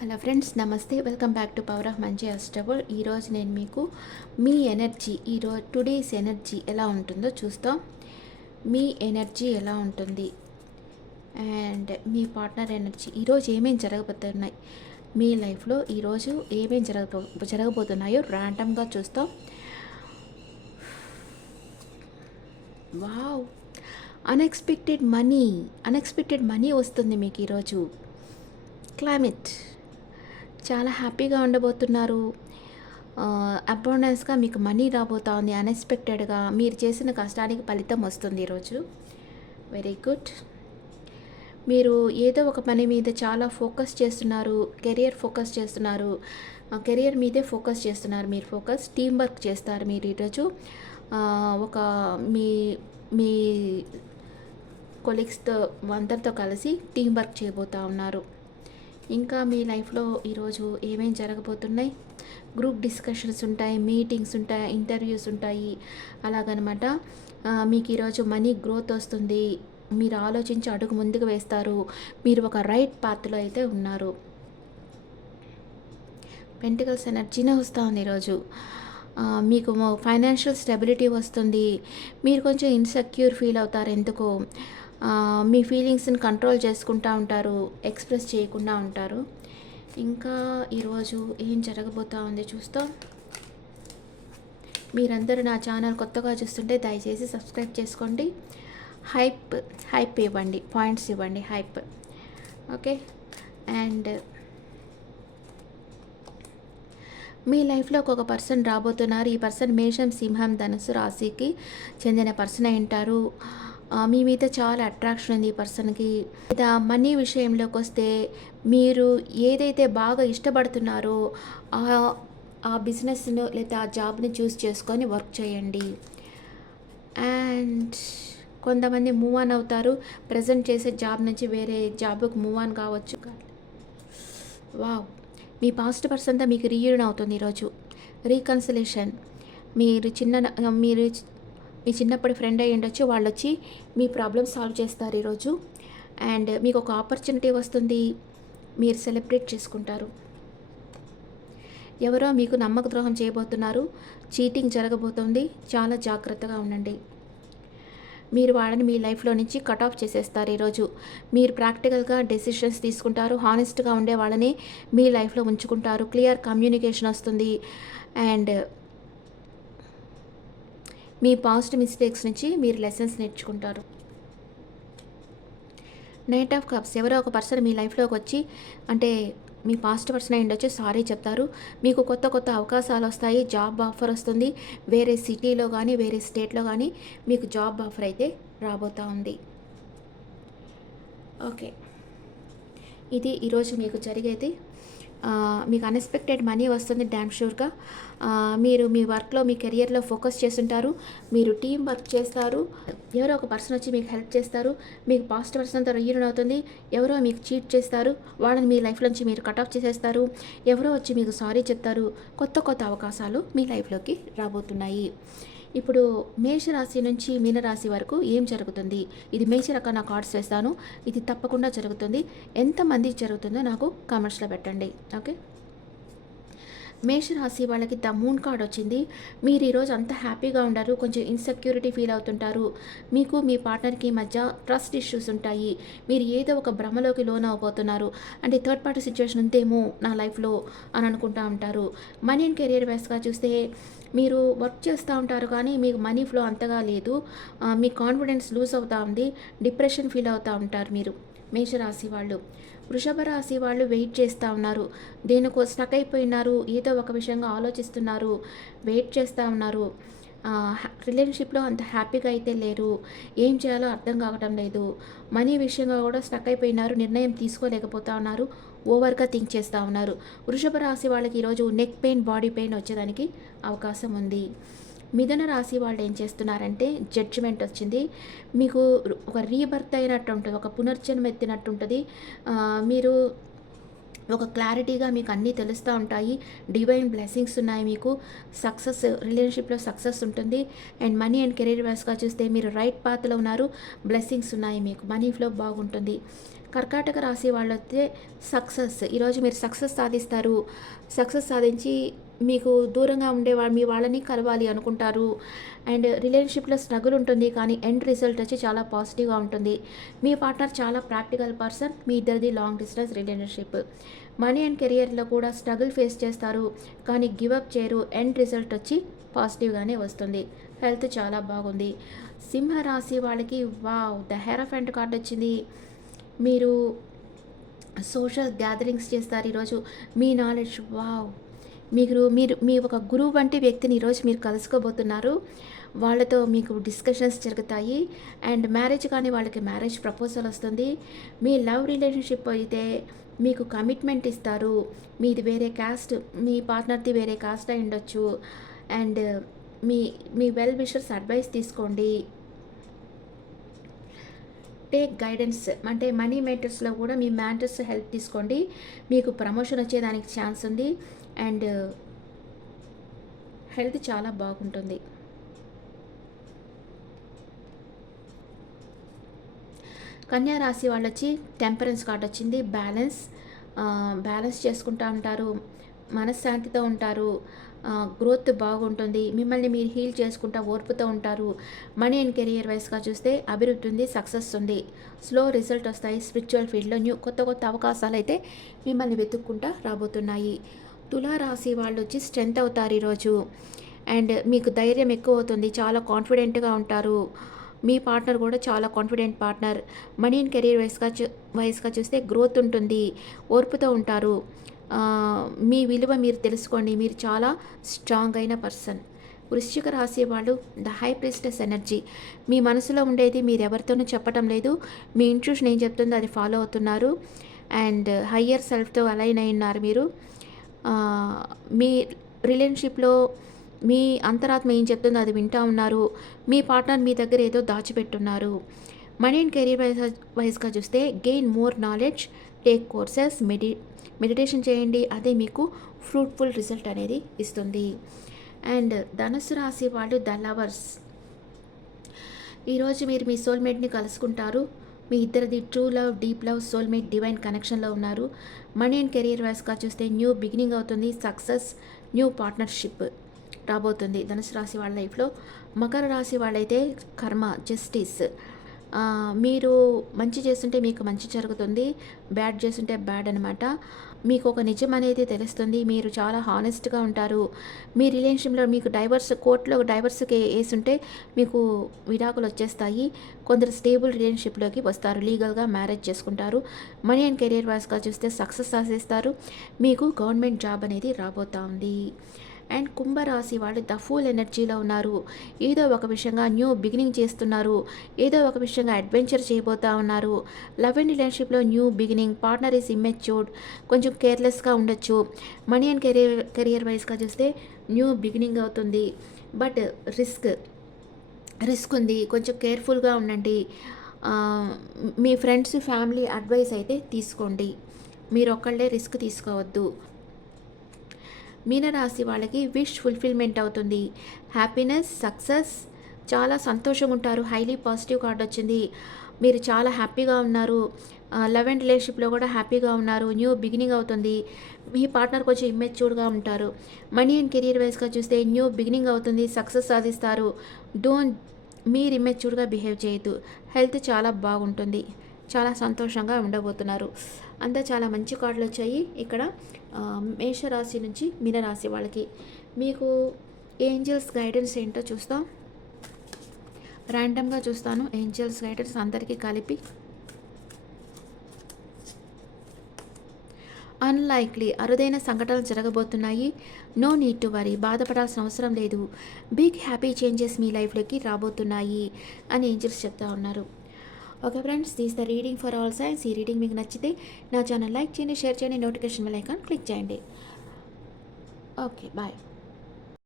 Hello friends namaste. Welcome back to power of మంచి అస్టబుల్ ఈరోజు నేను మీకు మీ ఎనర్జీ ఈరోజు టుడేస్ ఎనర్జీ ఎలా ఉంటుందో చూస్తాం. మీ ఎనర్జీ ఎలా ఉంటుంది? అండ్ మీ పార్ట్నర్ ఎనర్జీ. ఈరోజు ఏమేమి జరగబోతున్నాయి? మీ లైఫ్లో ఈరోజు ఏమేమి జరగబో జరగబోతున్నాయో ర్యాండమ్గా చూస్తాం. Wow! Unexpected money unexpected money వస్తుంది మీకు ఈరోజు క్లైమేట్ చాలా హ్యాపీగా ఉండబోతున్నారు. అబౌండెన్స్గా మీకు మనీ రాబోతా ఉంది అన్ఎక్స్పెక్టెడ్గా. మీరు చేసిన కష్టానికి ఫలితం వస్తుంది ఈరోజు. Very good. మీరు ఏదో ఒక పని మీద చాలా ఫోకస్ చేస్తున్నారు కెరియర్ ఫోకస్ చేస్తున్నారు. కెరియర్ మీదే ఫోకస్ చేస్తున్నారు మీరు ఫోకస్. టీం వర్క్ చేస్తారు మీరు ఈరోజు. ఒక మీ మీ కొలీగ్స్తో అందరితో కలిసి టీం వర్క్ చేయబోతూ ఉన్నారు. ఇంకా మీ లైఫ్లో ఈరోజు ఏమేం జరగబోతున్నాయి? గ్రూప్ డిస్కషన్స్ ఉంటాయి మీటింగ్స్ ఉంటాయి ఇంటర్వ్యూస్ ఉంటాయి అలాగనమాట. మీకు ఈరోజు మనీ గ్రోత్ వస్తుంది. మీరు ఆలోచించి అడుగు ముందుకు వేస్తారు. మీరు ఒక రైట్ పాత్లో అయితే ఉన్నారు. పెంటికల్స్ ఎనర్జీనే వస్తూ ఉంది ఈరోజు. మీకు ఫైనాన్షియల్ స్టెబిలిటీ వస్తుంది. మీరు కొంచెం ఇన్సెక్యూర్ ఫీల్ అవుతారు ఎందుకో. మీ ఫీలింగ్స్ని కంట్రోల్ చేసుకుంటూ ఉంటారు ఎక్స్ప్రెస్ చేయకుండా ఉంటారు. ఇంకా ఈరోజు ఏం జరగబోతా ఉంది చూస్తాం. మీరందరూ నా ఛానల్ కొత్తగా చూస్తుంటే దయచేసి సబ్స్క్రైబ్ చేసుకోండి. హైప్ హైప్ ఇవ్వండి పాయింట్స్ ఇవ్వండి హైప్. ఓకే? అండ్ మీ లైఫ్లో ఒక పర్సన్ రాబోతున్నారు. ఈ పర్సన్ మేషం సింహం ధనుసు రాశికి చెందిన పర్సన్ అయి ఉంటారు. మీ మీద చాలా అట్రాక్షన్ ఉంది ఈ పర్సన్కి లేదా మనీ విషయంలోకి వస్తే మీరు ఏదైతే బాగా ఇష్టపడుతున్నారో ఆ ఆ బిజినెస్ను లేదా ఆ జాబ్ని చూస్ చేసుకొని వర్క్ చేయండి. అండ్ కొంతమంది మూవ్ ఆన్ అవుతారు. ప్రజెంట్ చేసే జాబ్ నుంచి వేరే జాబ్కి మూవ్ ఆన్ కావచ్చు. వావ్ మీ పాస్ట్ పర్సన్తో మీకు రీయూన్ అవుతుంది ఈరోజు. రీకన్సిలేషన్ మీరు చిన్న మీరు మీ చిన్నప్పటి ఫ్రెండ్ అయ్యి ఉండొచ్చు. వాళ్ళు వచ్చి మీ ప్రాబ్లమ్ సాల్వ్ చేస్తారు ఈరోజు. అండ్ మీకు ఒక ఆపర్చునిటీ వస్తుంది. మీరు సెలబ్రేట్ చేసుకుంటారు. ఎవరో మీకు నమ్మక ద్రోహం చేయబోతున్నారు. చీటింగ్ జరగబోతుంది. చాలా జాగ్రత్తగా ఉండండి. మీరు వాళ్ళని మీ లైఫ్లో నుంచి కట్ ఆఫ్ చేసేస్తారు ఈరోజు. మీరు ప్రాక్టికల్గా డెసిషన్స్ తీసుకుంటారు. హానెస్ట్గా ఉండే వాళ్ళని మీ లైఫ్లో ఉంచుకుంటారు. క్లియర్ కమ్యూనికేషన్ వస్తుంది. అండ్ మీ పాస్ట్ మిస్టేక్స్ నుంచి మీరు లెసన్స్ నేర్చుకుంటారు. నైట్ ఆఫ్ కప్స్ ఎవరో ఒక పర్సన్ మీ లైఫ్లోకి వచ్చి అంటే మీ పాస్ట్ పర్సన్ అయి ఉండొచ్చు సారీ చెప్తారు. మీకు కొత్త కొత్త అవకాశాలు వస్తాయి జాబ్ ఆఫర్ వస్తుంది. వేరే సిటీలో కానీ వేరే స్టేట్లో కానీ మీకు జాబ్ ఆఫర్ అయితే రాబోతూ ఉంది. ఓకే. ఇది ఈరోజు మీకు జరిగేది. మీకు అన్ఎక్స్పెక్టెడ్ మనీ వస్తుంది డ్యామ్ షూర్గా మీరు మీ వర్క్లో మీ కెరియర్లో ఫోకస్ చేస్తుంటారు. మీరు టీం వర్క్ చేస్తారు. ఎవరో ఒక పర్సన్ వచ్చి మీకు హెల్ప్ చేస్తారు. మీకు పాస్ట్ పర్సన్తో రీయూన్ అవుతుంది. ఎవరో మీకు చీట్ చేస్తారు. వాళ్ళని మీ లైఫ్ నుంచి మీరు కట్ ఆఫ్ చేసేస్తారు. ఎవరో వచ్చి మీకు సారీ చెప్తారు. కొత్త కొత్త అవకాశాలు మీ లైఫ్లోకి రాబోతున్నాయి. ఇప్పుడు మేషరాశి నుంచి మీనరాశి వరకు ఏం జరుగుతుంది? ఇది మేష నా కార్డ్స్ వేస్తాను. ఇది తప్పకుండా జరుగుతుంది. ఎంతమంది జరుగుతుందో నాకు కామెంట్స్లో పెట్టండి. ఓకే? మేషరాశి వాళ్ళకి ద మూన్ కార్డ్ వచ్చింది. మీరు ఈరోజు అంత హ్యాపీగా ఉండరు కొంచెం ఇన్సెక్యూరిటీ ఫీల్ అవుతుంటారు. మీకు మీ పార్ట్నర్కి మధ్య ట్రస్ట్ ఇష్యూస్ ఉంటాయి. మీరు ఏదో ఒక భ్రమలోకి లోన్ అవ్వబోతున్నారు. అంటే థర్డ్ పార్టీ సిచ్యువేషన్ ఉందేమో నా లైఫ్లో అని అనుకుంటా ఉంటారు. మనీ అండ్ కెరియర్ వైస్గా చూస్తే మీరు వర్క్ చేస్తూ ఉంటారు కానీ మీకు మనీ ఫ్లో అంతగా లేదు. మీ కాన్ఫిడెన్స్ లూజ్ అవుతూ ఉంది డిప్రెషన్ ఫీల్ అవుతూ ఉంటారు మీరు. మేషరాశి వాళ్ళు వృషభ రాశి వాళ్ళు వెయిట్ చేస్తూ ఉన్నారు. దేనికో స్టక్ అయిపోయినారు. ఏదో ఒక విషయంగా ఆలోచిస్తున్నారు. వెయిట్ చేస్తూ ఉన్నారు. రిలేషన్షిప్లో అంత హ్యాపీగా అయితే లేరు. ఏం చేయాలో అర్థం కావటం లేదు. మనీ విషయంగా కూడా స్టక్ అయిపోయినారు. నిర్ణయం తీసుకోలేకపోతా ఉన్నారు. ఓవర్గా థింక్ చేస్తూ ఉన్నారు. వృషభ రాశి వాళ్ళకి ఈరోజు నెక్ పెయిన్ బాడీ పెయిన్ వచ్చేదానికి అవకాశం ఉంది. మిథున రాశి వాళ్ళు ఏం చేస్తున్నారంటే జడ్జిమెంట్ వచ్చింది. మీకు ఒక రీబర్త్ అయినట్టు ఉంటుంది ఒక పునర్జన్మ ఎత్తినట్టు ఉంటుంది మీరు ఒక క్లారిటీగా మీకు అన్నీ తెలుస్తూ ఉంటాయి. డివైన్ బ్లెస్సింగ్స్ ఉన్నాయి మీకు. సక్సెస్ రిలేషన్షిప్లో సక్సెస్ ఉంటుంది. అండ్ మనీ అండ్ కెరీర్ వైస్గా చూస్తే మీరు రైట్ పాత్లో ఉన్నారు. బ్లెస్సింగ్స్ ఉన్నాయి మీకు. మనీ ఫ్లో బాగుంటుంది. కర్కాటక రాశి వాళ్ళైతే సక్సెస్ ఈరోజు మీరు సక్సెస్ సాధిస్తారు. సక్సెస్ సాధించి మీకు దూరంగా ఉండే వా మీ వాళ్ళని కలవాలి అనుకుంటారు. అండ్ రిలేషన్షిప్లో స్ట్రగుల్ ఉంటుంది. కానీ ఎండ్ రిజల్ట్ వచ్చి చాలా పాజిటివ్గా ఉంటుంది. మీ పార్ట్నర్ చాలా ప్రాక్టికల్ పర్సన్. మీ ఇద్దరిది long distance relationship. Money and కెరియర్లో కూడా స్ట్రగుల్ ఫేస్ చేస్తారు. కానీ గివ్ అప్ చేయరు. ఎండ్ రిజల్ట్ వచ్చి పాజిటివ్గానే వస్తుంది. హెల్త్ చాలా బాగుంది. సింహరాశి వాళ్ళకి వావ్! ద హెరఫెంట్ కార్డ్ వచ్చింది. మీరు సోషల్ గ్యాదరింగ్స్ చేస్తారు ఈరోజు. మీ నాలెడ్జ్ వావ్ మీరు మీరు మీ ఒక గురువు వంటి వ్యక్తిని ఈరోజు మీరు కలుసుకోబోతున్నారు. వాళ్ళతో మీకు డిస్కషన్స్ జరుగుతాయి. అండ్ మ్యారేజ్ కానీ వాళ్ళకి మ్యారేజ్ ప్రపోజల్ వస్తుంది. మీ లవ్ రిలేషన్షిప్ అయితే మీకు కమిట్మెంట్ ఇస్తారు. మీది వేరే క్యాస్ట్ మీ పార్ట్నర్ది వేరే కాస్ట్ అయి ఉండొచ్చు. అండ్ మీ మీ వెల్ విషర్స్ అడ్వైస్ తీసుకోండి. టేక్ గైడెన్స్ అంటే మనీ మ్యాటర్స్లో కూడా మీ మ్యాటర్స్ హెల్ప్ తీసుకోండి. మీకు ప్రమోషన్ వచ్చేదానికి ఛాన్స్ ఉంది. అండ్ హెల్త్ uh, చాలా బాగుంటుంది. కన్యా రాశి వాళ్ళు వచ్చి టెంపరెన్స్ కార్డ్ వచ్చింది బ్యాలెన్స్ బ్యాలెన్స్ చేసుకుంటూ ఉంటారు. మనశ్శాంతితో ఉంటారు. గ్రోత్ బాగుంటుంది. మిమ్మల్ని మీరు హీల్ చేసుకుంటూ ఓర్పుతూ ఉంటారు. మనీ అండ్ కెరియర్ వైస్గా చూస్తే అభివృద్ధి ఉంది సక్సెస్ ఉంది. స్లో రిజల్ట్ వస్తాయి. స్పిరిచువల్ ఫీల్డ్లో న్యూ కొత్త కొత్త అవకాశాలు అయితే మిమ్మల్ని వెతుక్కుంటా రాబోతున్నాయి. తులారాశి వాళ్ళు వచ్చి స్ట్రెంత్ అవుతారు ఈరోజు. అండ్ మీకు ధైర్యం ఎక్కువ అవుతుంది. చాలా కాన్ఫిడెంట్గా ఉంటారు. మీ పార్ట్నర్ కూడా చాలా confident partner money and career వైస్గా చూ వైస్గా చూస్తే గ్రోత్ ఉంటుంది. ఓర్పుతో ఉంటారు. మీ విలువ మీరు తెలుసుకోండి. మీరు చాలా స్ట్రాంగ్ అయిన పర్సన్ వృశ్చిక రాశి వాళ్ళు ద హై ప్రిస్టెస్ ఎనర్జీ మీ మనసులో ఉండేది మీరు ఎవరితోనూ చెప్పటం లేదు. మీ ఇంట్యూషన్ ఏం చెప్తుందో అది ఫాలో అవుతున్నారు. అండ్ హయ్యర్ సెల్ఫ్తో అలైన్ అయి ఉన్నారు మీరు. మీ రిలేషన్షిప్లో మీ అంతరాత్మ ఏం చెప్తుందో అది వింటూ ఉన్నారు. మీ పార్ట్నర్ మీ దగ్గర ఏదో దాచిపెట్టున్నారు. మనీ అండ్ కెరీర్ వైజ్ వైజ్గా చూస్తే gain more knowledge take courses మెడి మెడిటేషన్ చేయండి అదే మీకు ఫ్రూట్ఫుల్ రిజల్ట్ అనేది ఇస్తుంది. అండ్ ధనుసు రాశి వాళ్ళు ద లవర్స్ ఈరోజు మీరు మీ సోల్మేట్ని కలుసుకుంటారు. మీ ఇద్దరిది true love deep love soulmate divine కనెక్షన్లో ఉన్నారు. మనీ అండ్ కెరీర్ వైస్గా చూస్తే న్యూ బిగినింగ్ అవుతుంది. సక్సెస్ న్యూ పార్ట్నర్షిప్ రాబోతుంది. ధనుసు రాశి వాళ్ళ లైఫ్లో మకర రాశి వాళ్ళైతే కర్మ జస్టిస్ మీరు మంచి చేస్తుంటే మీకు మంచి జరుగుతుంది బ్యాడ్ చేస్తుంటే బ్యాడ్ అనమాట మీకు ఒక నిజం అనేది తెలుస్తుంది మీరు చాలా హానెస్ట్గా ఉంటారు. మీ రిలేషన్లో మీకు డైవర్స్ కోర్టులో డైవర్స్కి వేసుంటే మీకు విడాకులు వచ్చేస్తాయి. కొందరు స్టేబుల్ రిలేషన్షిప్లోకి వస్తారు లీగల్గా మ్యారేజ్ చేసుకుంటారు. మనీ అండ్ కెరియర్ వైస్గా చూస్తే సక్సెస్ సాధిస్తారు. మీకు గవర్నమెంట్ జాబ్ అనేది రాబోతా ఉంది. అండ్ కుంభరాశి వాళ్ళు ద ఫుల్ ఎనర్జీలో ఉన్నారు. ఏదో ఒక విషయంగా న్యూ బిగినింగ్ చేస్తున్నారు. ఏదో ఒక విషయంగా అడ్వెంచర్ చేయబోతా ఉన్నారు. లవ్ అండ్ రిలేషన్షిప్లో new beginning partner is immatured కొంచెం కేర్లెస్గా ఉండొచ్చు. మనీ అండ్ కెరియర్ కెరియర్ వైజ్గా చూస్తే న్యూ బిగినింగ్ అవుతుంది. బట్ రిస్క్ రిస్క్ ఉంది. కొంచెం కేర్ఫుల్గా ఉండండి. మీ ఫ్రెండ్స్ ఫ్యామిలీ అడ్వైస్ అయితే తీసుకోండి. మీరు ఒక్కళ్ళే రిస్క్ తీసుకోవద్దు. మీనరాశి వాళ్ళకి విష్ ఫుల్ఫిల్మెంట్ అవుతుంది. Happiness success. చాలా సంతోషంగా ఉంటారు హైలీ పాజిటివ్ కార్డ్ వచ్చింది. మీరు చాలా హ్యాపీగా ఉన్నారు. లవ్ అండ్ రిలేషన్షిప్లో కూడా హ్యాపీగా ఉన్నారు. న్యూ బిగినింగ్ అవుతుంది. మీ పార్ట్నర్ కొంచెం ఇమ్మెచ్యూర్గా ఉంటారు. మనీ అండ్ కెరియర్ వైజ్గా చూస్తే న్యూ బిగినింగ్ అవుతుంది. సక్సెస్ సాధిస్తారు. డోంట్ మీరు ఇమ్మెచ్యూర్గా బిహేవ్ చేయొద్దు. హెల్త్ చాలా బాగుంటుంది. చాలా సంతోషంగా ఉండబోతున్నారు. అంతా చాలా మంచి కార్డులు వచ్చాయి. ఇక్కడ మేషరాశి నుంచి మీనరాశి వాళ్ళకి. మీకు ఏంజల్స్ గైడెన్స్ ఏంటో చూస్తాం. ర్యాండమ్గా చూస్తాను. ఏంజల్స్ గైడెన్స్ అందరికీ కలిపి. అన్లైక్లీ అరుదైన సంఘటనలు జరగబోతున్నాయి. నో నీడ్ టు వరీ బాధపడాల్సిన అవసరం లేదు. బిగ్ హ్యాపీ చేంజెస్ మీ లైఫ్లోకి రాబోతున్నాయి అని ఏంజల్స్ చెప్తా ఉన్నారు. Okay friends these the reading for all signs ఈ రీడింగ్ మీకు నచ్చితే నా ఛానల్ లైక్ చేయండి షేర్ చేయండి నోటిఫికేషన్ బెల్ ఐకాన్ క్లిక్ చేయండి. Okay bye